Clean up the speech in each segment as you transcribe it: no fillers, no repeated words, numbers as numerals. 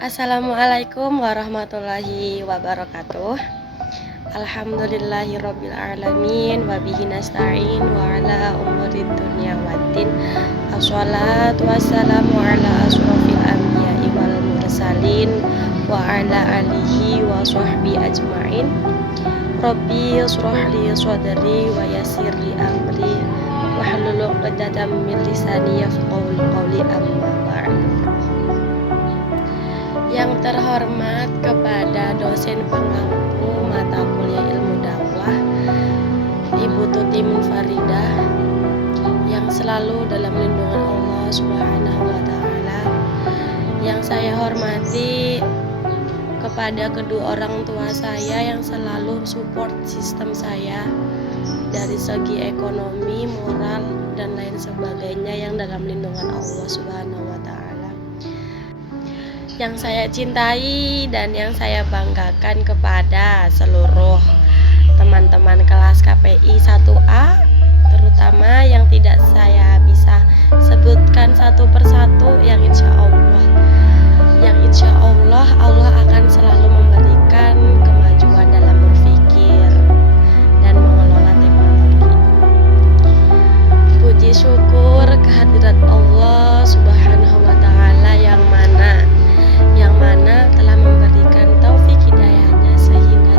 Assalamualaikum warahmatullahi wabarakatuh. Alhamdulillahirabbil alamin wa bihi nasta'in wa ala umurid dunya waddin. Assalatu wassalamu ala asrofil anbiya'i wal mursalin wa ala alihi wa sahbihi ajmain. Rabbi shrah li sadri wa yassir li amri wahlul 'uqdatam min lisani yafqahu qawli, amma ba'd. Yang terhormat kepada dosen pengampu mata kuliah ilmu dakwah Ibu Tuti Munfaridah, yang selalu dalam lindungan Allah Subhanahu wa Ta'ala. Yang saya hormati kepada kedua orang tua saya yang selalu support sistem saya dari segi ekonomi, moral, dan lain sebagainya, yang dalam lindungan Allah Subhanahu wa Ta'ala. Yang saya cintai dan yang saya banggakan kepada seluruh teman-teman kelas KPI 1A, terutama yang tidak saya bisa sebutkan satu persatu, yang insya Allah Allah akan selalu memberikan kemajuan dalam berpikir dan mengelola teknologi. Puji syukur kehadirat Allah Subhanahu wa Ta'ala yang mana telah memberikan taufik hidayahnya sehingga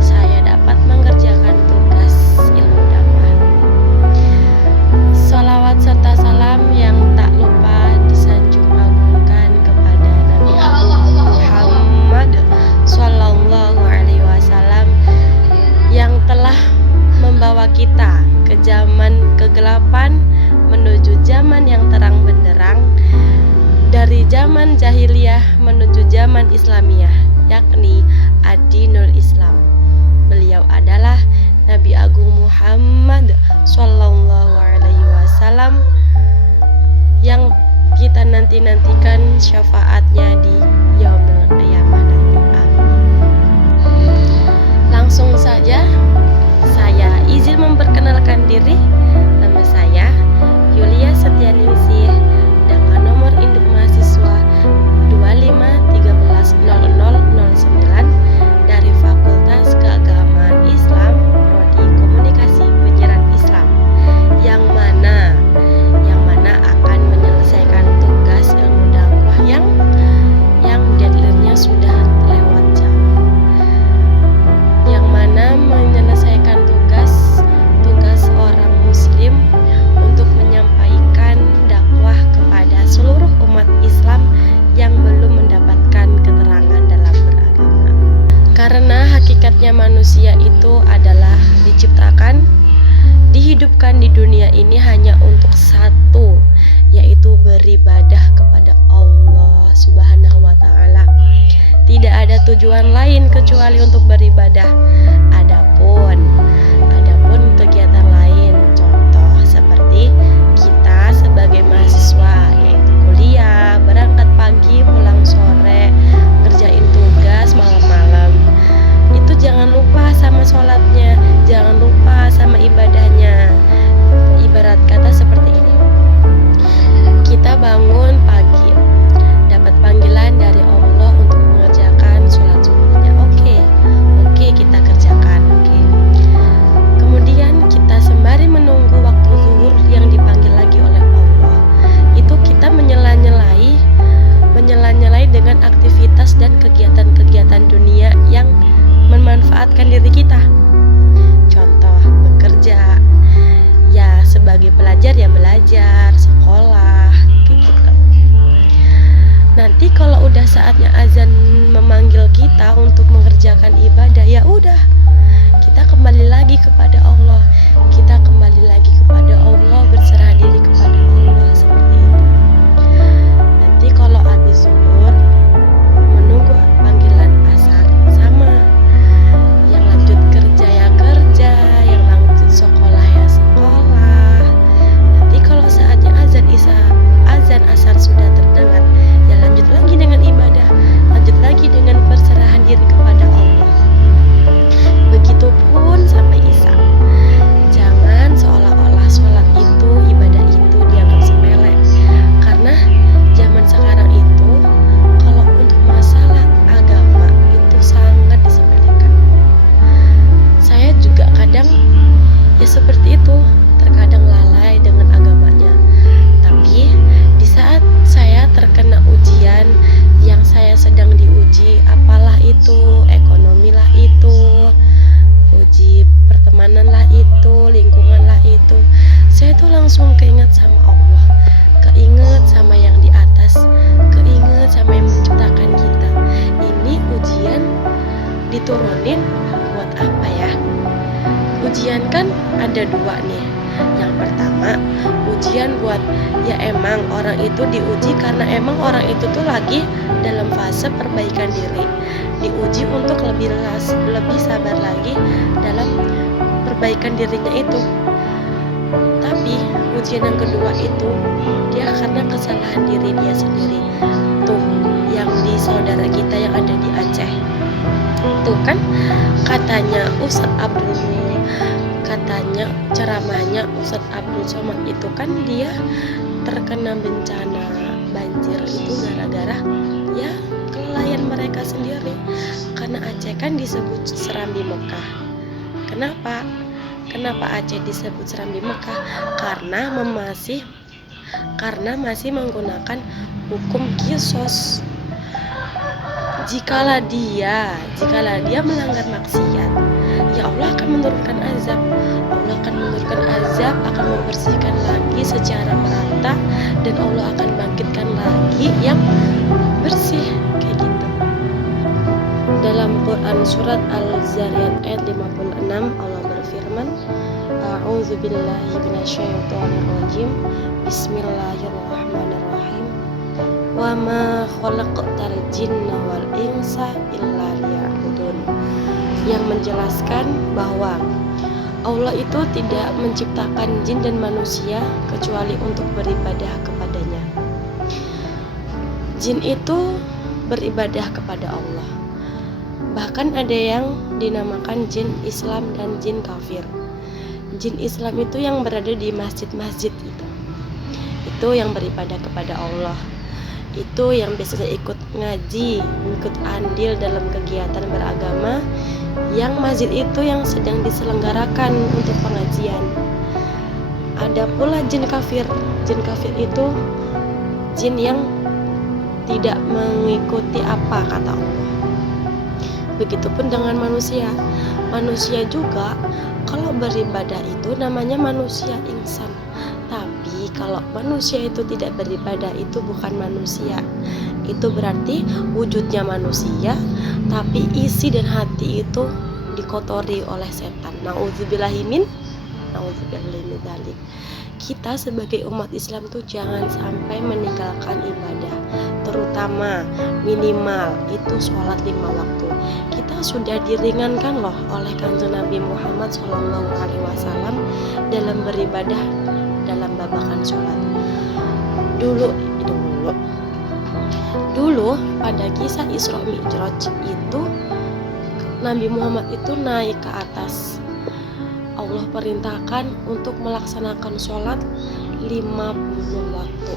saya dapat mengerjakan tugas ilmu dakwah. Sholawat serta salam yang tak lupa disanjung agungkan kepada Nabi Muhammad Sallallahu Alaihi Wasallam, yang telah membawa kita ke zaman kegelapan menuju zaman yang terang benderang, dari zaman jahiliyah menuju zaman Islamiyah, yakni ad-dinul Islam. Beliau adalah Nabi Agung Muhammad Sallallahu Alaihi Wasallam, yang kita nantikan syafaatnya di yaumil qiyamah nanti. Amin. Langsung saja saya izin memperkenalkan diri. Nama saya Yulia Setianingsih dengan nomor induk mahasiswa 25130009 dari Fakultas Keagamaan Islam, Prodi Komunikasi Penyiaran Islam, yang mana akan menyelesaikan tugas ilmu dakwah yang deadline-nya sudah lewat jauh, yang mana menyelesaikan tugas seorang muslim untuk menyampaikan dakwah kepada seluruh umat Islam yang belum mendapatkan keterangan dalam beragama. Karena hakikatnya manusia itu adalah dihidupkan di dunia ini hanya untuk satu, yaitu beribadah kepada Allah Subhanahu wa Ta'ala. Tidak ada tujuan lain kecuali untuk beribadah. Adapun kegiatan lain, contoh seperti kita sebagai mahasiswa, yaitu kuliah, berangkat pagi, pulang sore, ngerjain tugas malam-malam, itu jangan lupa sama sholatnya, jangan lupa sama ibadahnya. Ibarat kata seperti ini, kita bangun pagi, dapat panggilan dari Allah untuk mengerjakan sholat subuhnya. Oke, kita kerjakan. Kemudian kita sembari menunggu waktu zuhur yang dipanggil lagi oleh Allah, itu kita menyela-nyelai dengan aktivitas dan kegiatan-kegiatan dunia yang memanfaatkan diri kita. Contoh, bekerja, ya sebagai pelajar ya belajar, sekolah, kayak gitu. Nanti kalau udah saatnya azan memanggil kita untuk mengerjakan ibadah, ya udah, kita kembali lagi kepada Allah. Kita kembali lagi kepada Allah, berserah diri kepada Allah, seperti itu. Nanti kalau habis zuhur menunggu panggilan asar, sama. Yang lanjut kerja ya kerja, yang lanjut sekolah ya sekolah. Nanti kalau saatnya azan asar sudah terdengar, ya lanjut lagi dengan ibadah, lanjut lagi dengan perserahan diri kepada Allah. Begitupun sampai isya. Jangan seolah-olah sholat itu, ibadah itu diam itu, ekonomi lah itu, uji pertemanan lah itu, lingkungan lah itu. Saya tuh langsung keinget sama Allah, keinget sama yang di atas, keinget sama yang menciptakan kita. Ini ujian diturunin buat apa ya? Ujian kan ada dua nih. Yang pertama, ujian buat ya emang orang itu diuji karena emang orang itu tuh lagi dalam fase perbaikan diri. Diuji untuk lebih sabar lagi dalam perbaikan dirinya itu. Tapi ujian yang kedua itu dia karena kesalahan diri dia sendiri. Tuh, yang di saudara kita yang ada di Aceh. Tuh kan katanya ceramahnya Ustadz Abdul Somad itu kan dia terkena bencana banjir itu gara-gara ya kelalaian mereka sendiri. Karena Aceh kan disebut Serambi Mekah. Kenapa Aceh disebut Serambi Mekah? Karena masih menggunakan hukum qisas. Jikalau dia melanggar maksiat, ya Allah akan menurunkan azab. Allah akan menurunkan azab, akan membersihkan lagi secara merata, dan Allah akan bangkitkan lagi yang bersih kayak gitu. Dalam Quran surat Al-Zariyat ayat 56 Allah berfirman, A'udzubillahi minasyaitonirrajim. Bismillahirrahmanirrahim. Wa ma khalaqtal jinna wal insa illa liya'budun. Yang menjelaskan bahwa Allah itu tidak menciptakan jin dan manusia kecuali untuk beribadah kepadanya. Jin itu beribadah kepada Allah. Bahkan ada yang dinamakan jin Islam dan jin kafir. Jin Islam itu yang berada di masjid-masjid itu yang beribadah kepada Allah. Itu yang biasanya ikut ngaji, ikut andil dalam kegiatan beragama, yang masjid itu yang sedang diselenggarakan untuk pengajian. Ada pula jin kafir. Jin kafir itu jin yang tidak mengikuti apa kata Allah. Begitupun dengan manusia. Manusia juga kalau beribadah itu namanya manusia insan. Tapi kalau manusia itu tidak beribadah, itu bukan manusia. Itu berarti wujudnya manusia, tapi isi dan hati itu dikotori oleh setan. Nauzubillahi min dzalik. Kita sebagai umat Islam tuh jangan sampai meninggalkan ibadah, terutama minimal itu sholat 5 waktu. Kita sudah diringankan loh oleh Kanjeng Nabi Muhammad SAW dalam beribadah dalam babakan sholat. Dulu pada kisah Isra Mi'raj itu Nabi Muhammad itu naik ke atas. Allah perintahkan untuk melaksanakan sholat 50 waktu.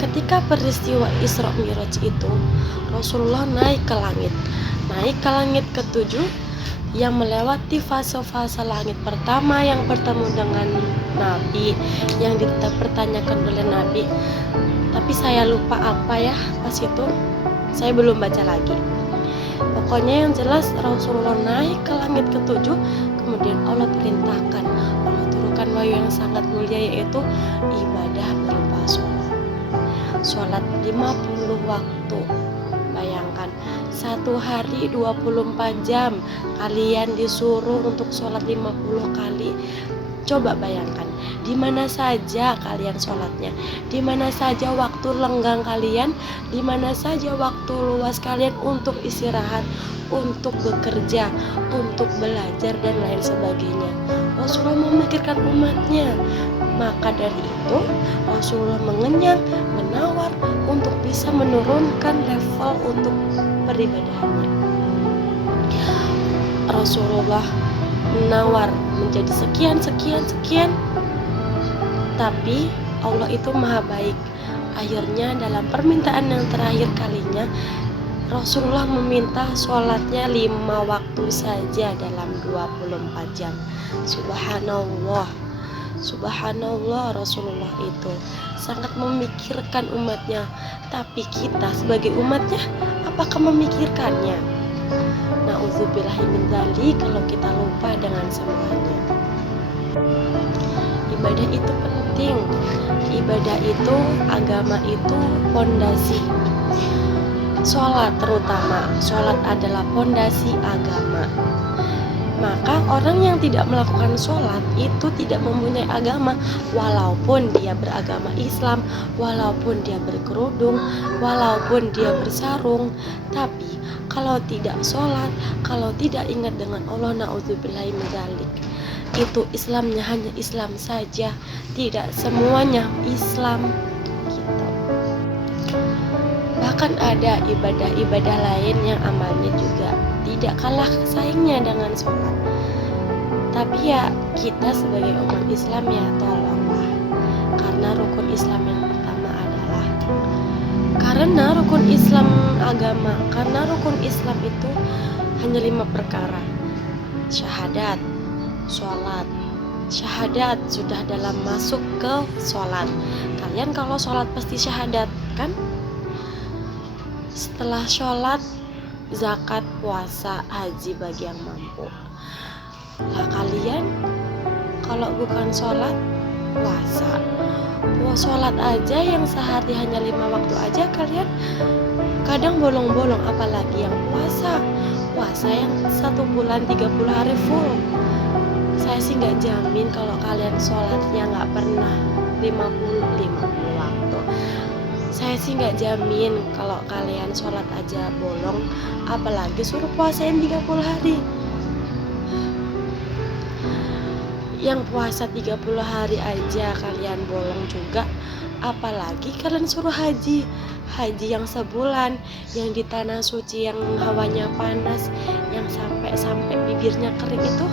Ketika peristiwa Isra Mi'raj itu, Rasulullah naik ke langit ke-7 yang melewati fase-fase langit pertama yang bertemu dengan Nabi, yang dipertanyakan oleh Nabi. Tapi saya lupa apa ya pas itu, saya belum baca lagi. Pokoknya yang jelas Rasulullah naik ke langit ke-7, kemudian Allah perintahkan, Allah turunkan wahyu yang sangat mulia, yaitu ibadah berupa sholat 50 waktu. Bayangkan, 1 hari 24 jam kalian disuruh untuk sholat 50 kali. Coba bayangkan, di mana saja kalian sholatnya, di mana saja waktu lenggang kalian, di mana saja waktu luas kalian untuk istirahat, untuk bekerja, untuk belajar dan lain sebagainya. Rasulullah memikirkan umatnya. Maka dari itu Rasulullah mengenyang, menawar untuk bisa menurunkan level untuk peribadahannya. Rasulullah menawar menjadi sekian, tapi Allah itu maha baik. Akhirnya dalam permintaan yang terakhir kalinya, Rasulullah meminta sholatnya 5 waktu saja dalam 24 jam. Subhanallah, Rasulullah itu sangat memikirkan umatnya. Tapi kita sebagai umatnya, apakah memikirkannya? Nauzubillahi min dzalik kalau kita lupa dengan semuanya. Ibadah itu penting. Ibadah itu, agama itu pondasi. Sholat terutama, sholat adalah pondasi agama. Maka orang yang tidak melakukan sholat itu tidak mempunyai agama, walaupun dia beragama Islam, walaupun dia berkerudung, walaupun dia bersarung. Tapi kalau tidak sholat, kalau tidak ingat dengan Allah, na'udzubillahi min dzalik, itu Islamnya hanya Islam saja, tidak semuanya Islam gitu. Bahkan ada ibadah-ibadah lain yang amalnya juga tidak kalah saingnya dengan sholat. Tapi ya kita sebagai umat Islam ya tolonglah, karena rukun Islam yang pertama adalah, karena rukun Islam agama, karena rukun Islam itu hanya 5 perkara: syahadat, sholat. Syahadat sudah dalam masuk ke sholat. Kalian kalau sholat pasti syahadat kan? Setelah sholat, zakat, puasa, haji bagi yang mampu. Lah kalian kalau bukan sholat, puasa. Sholat aja yang sehari hanya 5 waktu aja kalian kadang bolong-bolong, apalagi yang puasa. Puasa yang 1 bulan 30 hari full. Saya sih nggak jamin kalau kalian sholatnya nggak pernah 50 waktu. Saya sih nggak jamin kalau kalian sholat aja bolong, apalagi suruh puasain 30 hari. Yang puasa 30 hari aja kalian bolong juga, apalagi kalian suruh haji. Haji yang sebulan, yang di tanah suci, yang hawanya panas, yang sampai bibirnya kering itu,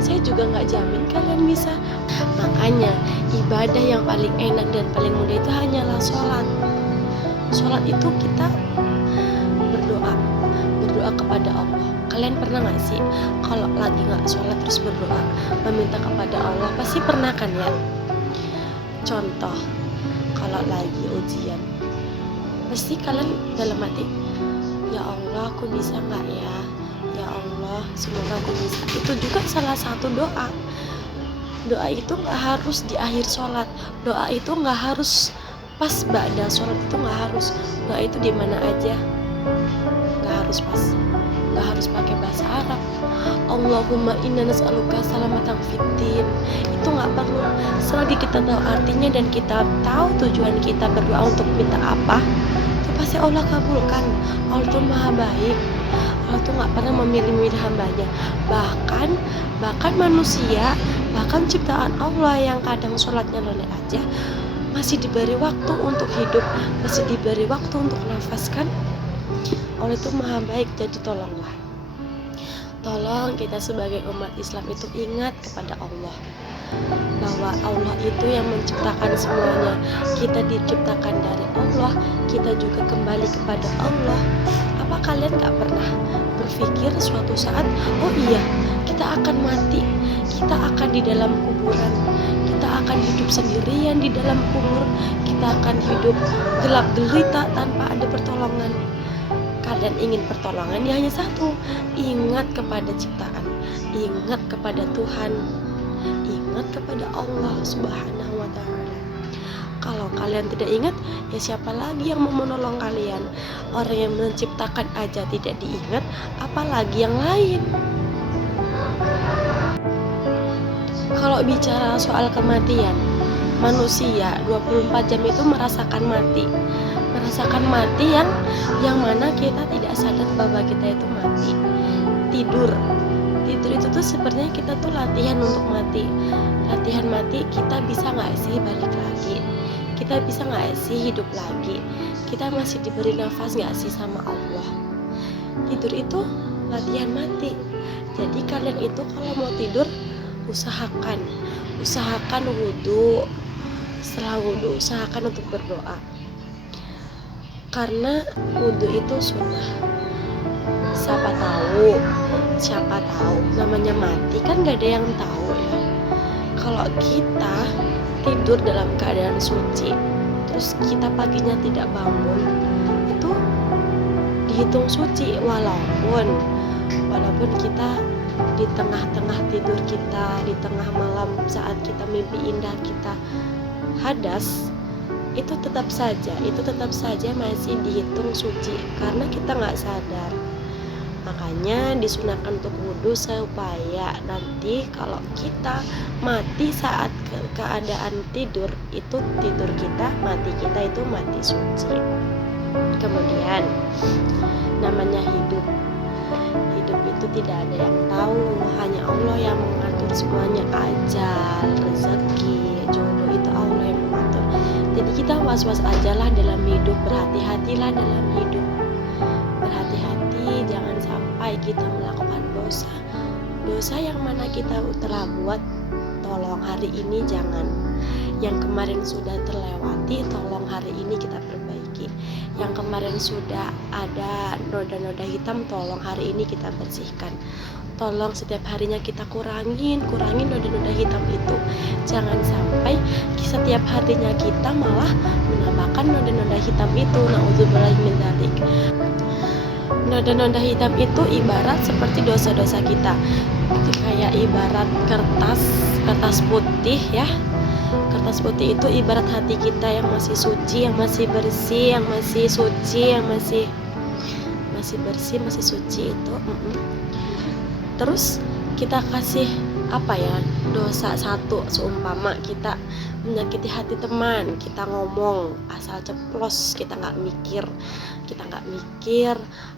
saya juga nggak jamin kalian bisa. Makanya ibadah yang paling enak dan paling mudah itu hanyalah sholat. Sholat itu kita berdoa kepada Allah. Kalian pernah nggak sih kalau lagi nggak sholat terus berdoa meminta kepada Allah? Pasti pernah kan ya? Contoh, kalau lagi ujian, pasti kalian dalam hati, ya Allah aku bisa nggak ya? Ya Allah semoga aku bisa. Itu juga salah satu doa. Doa itu nggak harus di akhir sholat. Doa itu nggak harus pas ba'da sholat, itu nggak harus. Doa itu di mana aja, nggak harus pas, nggak harus pakai bahasa Arab. Allahumma inna nas'aluka salamatan fiddin. Itu nggak perlu. Selagi kita tahu artinya dan kita tahu tujuan kita berdoa untuk minta apa, itu pasti Allah kabulkan. Allah itu maha baik. Allah tuh nggak pernah memilih-milih hambanya. Bahkan manusia, bahkan ciptaan Allah yang kadang sholatnya nolak aja, masih diberi waktu untuk hidup, masih diberi waktu untuk nafas kan. Allah itu maha baik. Jadi tolong kita sebagai umat Islam itu ingat kepada Allah, bahwa Allah itu yang menciptakan semuanya. Kita diciptakan dari Allah, kita juga kembali kepada Allah. Apa kalian gak pernah berpikir suatu saat, oh iya kita akan mati, kita akan di dalam kuburan, kita akan hidup sendirian di dalam kubur, kita akan hidup gelap gelita tanpa ada pertolongan. Kalian ingin pertolongan ya hanya satu, ingat kepada ciptaan, ingat kepada Tuhan, ingat kepada Allah Subhanahu wa Ta'ala. Kalau kalian tidak ingat, ya siapa lagi yang mau menolong kalian? Orang yang menciptakan aja tidak diingat, apalagi yang lain. Kalau bicara soal kematian, manusia 24 jam itu merasakan mati yang mana kita tidak sadar bahwa kita itu mati. Tidur itu tuh sebenarnya kita tuh latihan untuk mati. Latihan mati, kita bisa nggak sih balik lagi? Kita bisa nggak sih hidup lagi? Kita masih diberi nafas nggak sih sama Allah? Tidur itu latihan mati. Jadi kalian itu kalau mau tidur, usahakan wudhu. Setelah wudhu, usahakan untuk berdoa, karena wudhu itu sunnah. Siapa tahu namanya mati kan gak ada yang tahu ya. Kalau kita tidur dalam keadaan suci terus kita paginya tidak bangun, itu dihitung suci, walaupun kita di tengah-tengah tidur kita, di tengah malam saat kita mimpi indah kita hadas, itu tetap saja masih dihitung suci karena kita nggak sadar. Makanya disunahkan untuk wudhu supaya nanti kalau kita mati saat keadaan tidur, itu tidur kita, mati kita itu mati suci. Kemudian namanya hidup itu tidak ada yang tahu, hanya Allah yang mengatur semuanya. Ajal, rezeki, jodoh itu Allah yang mengatur. Jadi kita was-was ajalah dalam hidup, berhati-hatilah dalam hidup, berhati-hati jangan sampai kita melakukan dosa yang mana kita telah buat. Tolong hari ini jangan, yang kemarin sudah terlewati tolong hari ini kita perbaiki. Yang kemarin sudah ada noda-noda hitam, tolong hari ini kita bersihkan. Tolong setiap harinya kita kurangin noda-noda hitam itu. Jangan sampai setiap harinya kita malah menambahkan noda-noda hitam itu. Nauzubillahi min dzalik. Noda-noda hitam itu ibarat seperti dosa-dosa kita. Itu kayak ibarat kertas putih ya. Kertas putih itu ibarat hati kita yang masih suci, yang masih bersih, yang masih suci, yang masih bersih, masih suci itu. Terus kita kasih dosa satu, seumpama kita menyakiti hati teman, kita ngomong asal ceplos, kita nggak mikir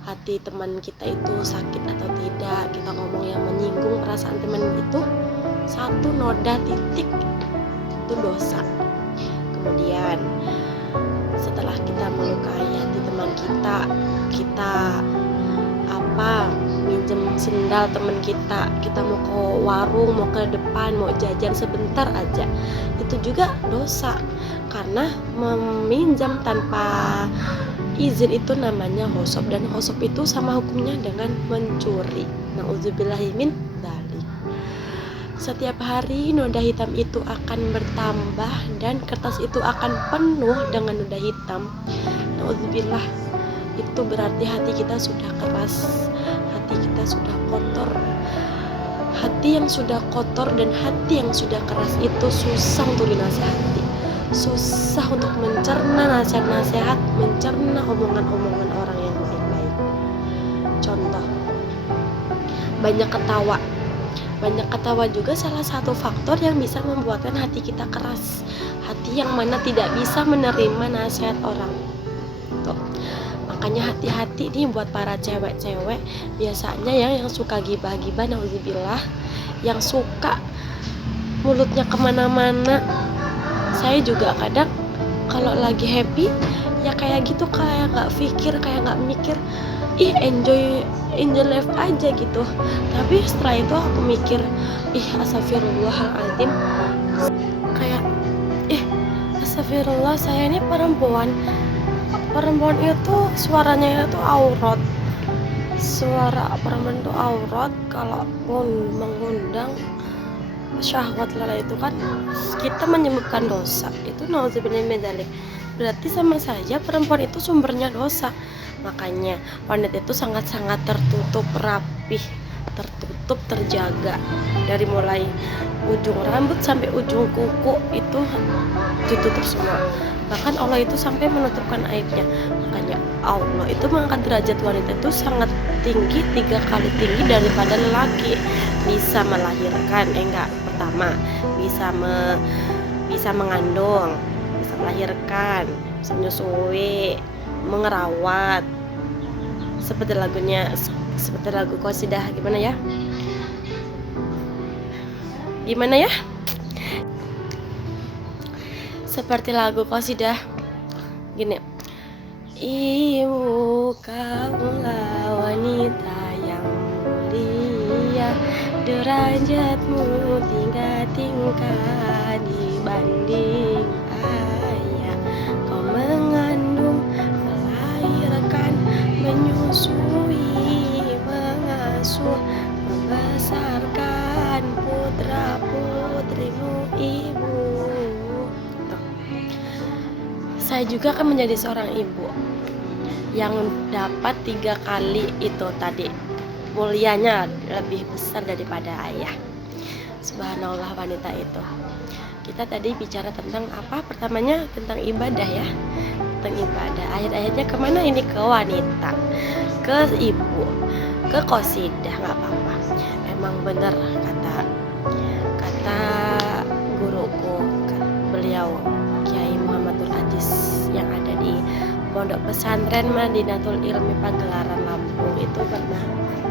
hati teman kita itu sakit atau tidak, kita ngomong yang menyinggung perasaan teman itu, satu noda titik itu dosa. Kemudian setelah kita melukai hati teman kita minjem sendal teman kita mau ke warung, mau ke depan, mau jajan sebentar aja, itu juga dosa karena meminjam tanpa izin itu namanya ghosab, dan ghosab itu sama hukumnya dengan mencuri. Nauzubillahi min dzalik. Setiap hari noda hitam itu akan bertambah dan kertas itu akan penuh dengan noda hitam. Nauzubillah, itu berarti hati kita sudah keras, hati kita sudah kotor. Hati yang sudah kotor dan hati yang sudah keras itu susah untuk dinasihati, susah untuk mencerna nasihat-nasihat, mencerna omongan-omongan orang yang baik-baik. Contoh, banyak ketawa juga salah satu faktor yang bisa membuatkan hati kita keras, hati yang mana tidak bisa menerima nasihat orang. Tuh. Makanya hati-hati nih buat para cewek-cewek biasanya yang suka gibah-gibah, nauzubillah, yang suka mulutnya kemana-mana. Saya juga kadang kalau lagi happy ya kayak gitu, kayak nggak pikir, kayak nggak mikir, enjoy life aja gitu. Tapi setelah itu aku mikir, astagfirullahaladzim, kayak astagfirullah, saya ini perempuan itu suaranya itu aurat, suara perempuan itu aurat. Kalau mengundang syahwat lala itu kan kita menyebabkan dosa, itu nauzubillahi min dzalik. Berarti sama saja perempuan itu sumbernya dosa. Makanya wanita itu sangat-sangat tertutup rapih, tertutup, terjaga, dari mulai ujung rambut sampai ujung kuku itu ditutup semua. Bahkan Allah itu sampai menutupkan aibnya. Makanya Allah itu mengangkat derajat wanita itu sangat tinggi, 3 kali tinggi daripada lelaki. Bisa melahirkan, pertama bisa mengandung, bisa melahirkan, bisa menyusui, mengerawat. Seperti lagu qasidah gimana ya? Seperti lagu qasidah gini, ibu kaulah wanita yang mulia, derajatmu tingkat dibanding ayah. Kau mengandung, melahirkan, menyusui, mengasuh, membesarkan putra putrimu ibu. Saya juga akan menjadi seorang ibu. yang dapat 3 kali itu tadi mulianya lebih besar daripada ayah. Subhanallah, wanita itu. Kita tadi bicara tentang apa? Pertamanya tentang ibadah ya, tentang ibadah. Ayat-ayatnya kemana ini? Ke wanita, ke ibu, ke qasidah, nggak apa-apa. Emang bener kata guruku, beliau Kiai Muhammadul Aziz yang ada di Pondok Pesantren Madinatul Ilmi Pagelaran Lampung itu pernah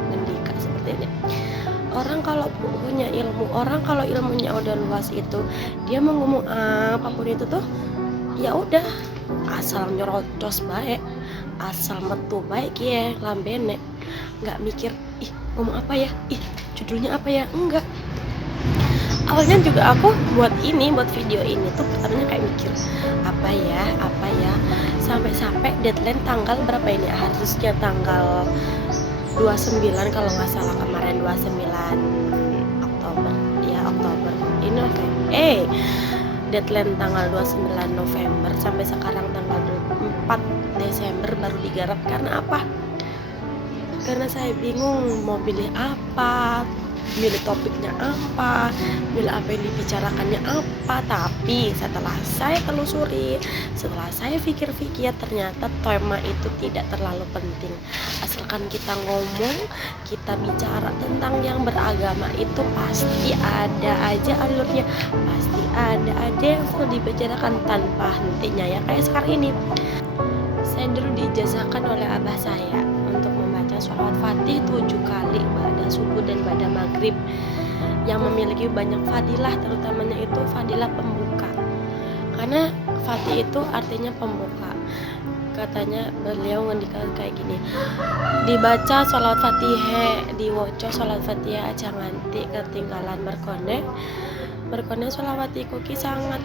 ngendika seperti ini. Orang kalau punya ilmu, orang kalau ilmunya udah luas itu, dia mau ngomong apapun itu tuh ya udah asal nyerocos baik, asal metu baik ya lambene, nggak mikir ih ngomong apa ya, ih judulnya apa ya, enggak. Awalnya juga aku buat video ini tuh pertamanya kayak mikir apa ya sampai deadline tanggal berapa ini, harusnya tanggal 29 kalau nggak salah kemarin, 29 Oktober ya, Oktober ini deadline tanggal 29 November sampai sekarang tanggal 4 Desember baru digarap. Karena apa? Karena saya bingung mau pilih apa, milih topiknya apa, milih apa yang dibicarakannya apa. Tapi setelah saya telusuri, setelah saya pikir-pikir, ternyata tema itu tidak terlalu penting. Asalkan kita ngomong, kita bicara tentang yang beragama, itu pasti ada aja alurnya, pasti ada aja yang perlu dibicarakan tanpa hentinya ya. Kayak sekarang ini, saya dulu diijazahkan oleh abah saya untuk membaca sholawat Fatih 7 kali pada subuh dan pada maghrib, yang memiliki banyak fadilah, terutamanya itu fadilah pembuka. Karena Fatih itu artinya pembuka. Katanya beliau ngendikan kayak gini, dibaca sholawat Fatihah, diwoco sholawat Fatihah aja nganti ketinggalan merkone sholawat iku ki sangat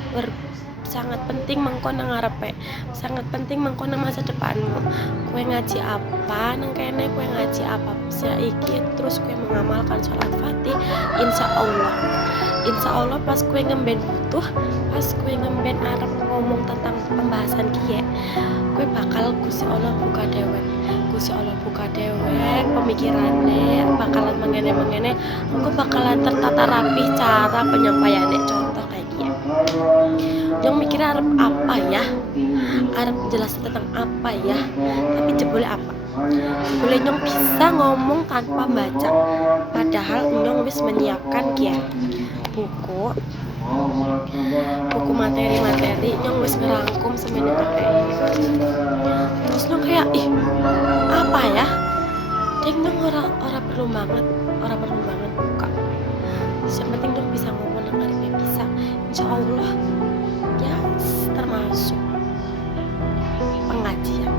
penting mengkono ngarepe, sangat penting mengkono masa depanmu. Kue ngaji apa nang kene, kue ngaji apa saiki, terus kue mengamalkan sholat Fatih, insya Allah pas kue ngemben butuh, pas kue ngemben arep ngomong tentang pembahasan kie, kue bakal Gusti Allah buka dewek pemikirannya, bakalan mengene engko bakalan tertata rapi cara penyampaiannya. Contoh kayak gini, yang mikirnya arep apa ya, arep jelasin tentang apa ya, tapi jebule apa, boleh nyong bisa ngomong tanpa baca, padahal nyong wis menyiapkan buku materi nyong wis ngerangkum semuanya terus nyong kayak apa ya, nyong ora perlu banget buka, yang penting nyong bisa ngomong nang ngarepe bisa, insya Allah ya termasuk pengajian.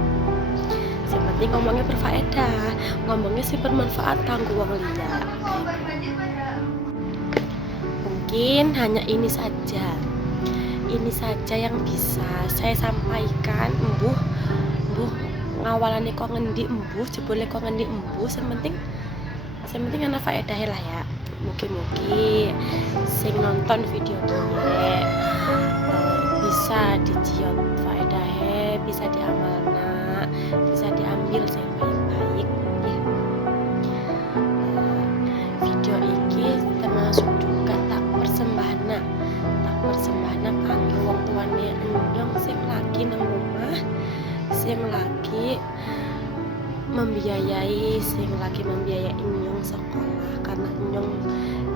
Yang penting ngomongnya berfaedah, ngomongnya sih bermanfaat kanggo wong liya. Mungkin hanya ini saja yang bisa saya sampaikan. Embuh ngawalane kok ngendi embuh, jebule kok ngendi embuh, yang penting ana faedahe lah ya. Mugi-mugi sing nonton video ini bisa dijiot faedahe, bisa diamalna, bisa diambil sing baik-baik ya. Video ini termasuk juga tak persembahna kanggo wong tuane nyong sing lagi nang omah, sing lagi membiayai nyong sekolah. Karena nyong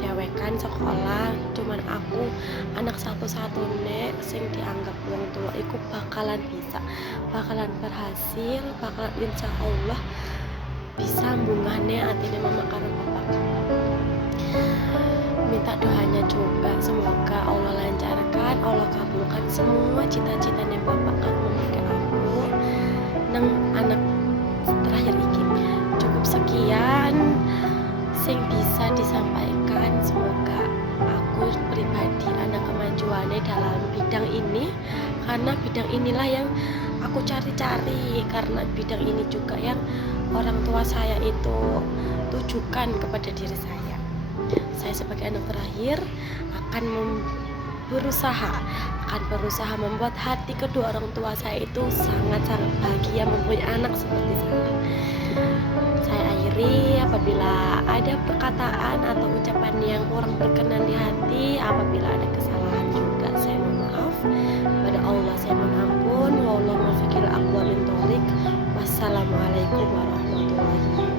dewekan sekolah, cuman aku anak satu-satunya sing dianggap wong tua iku bakalan berhasil, bakalan insya Allah bisa bungane atine mama karo papa. Minta doanya juga, semoga Allah lancarkan, Allah kabulkan semua cita-citanya bapak kan memberikan aku nang anak terakhir iki. Cukup sekian sing bisa disampaikan. Semoga aku pribadi anak kemajuannya dalam bidang ini, karena bidang inilah yang aku cari-cari, karena bidang ini juga yang orang tua saya itu tujukan kepada diri saya. Saya sebagai anak terakhir akan berusaha membuat hati kedua orang tua saya itu sangat-sangat bahagia mempunyai anak seperti saya. Saya akhiri, apabila ada perkataan atau ucapan yang kurang berkenan di hati, apabila ada kesalahan juga saya mohon maaf. Pada Allah saya mohon ampun. Wallahu muwaffiq ila aqwamit thoriq. Wassalamualaikum warahmatullahi wabarakatuh.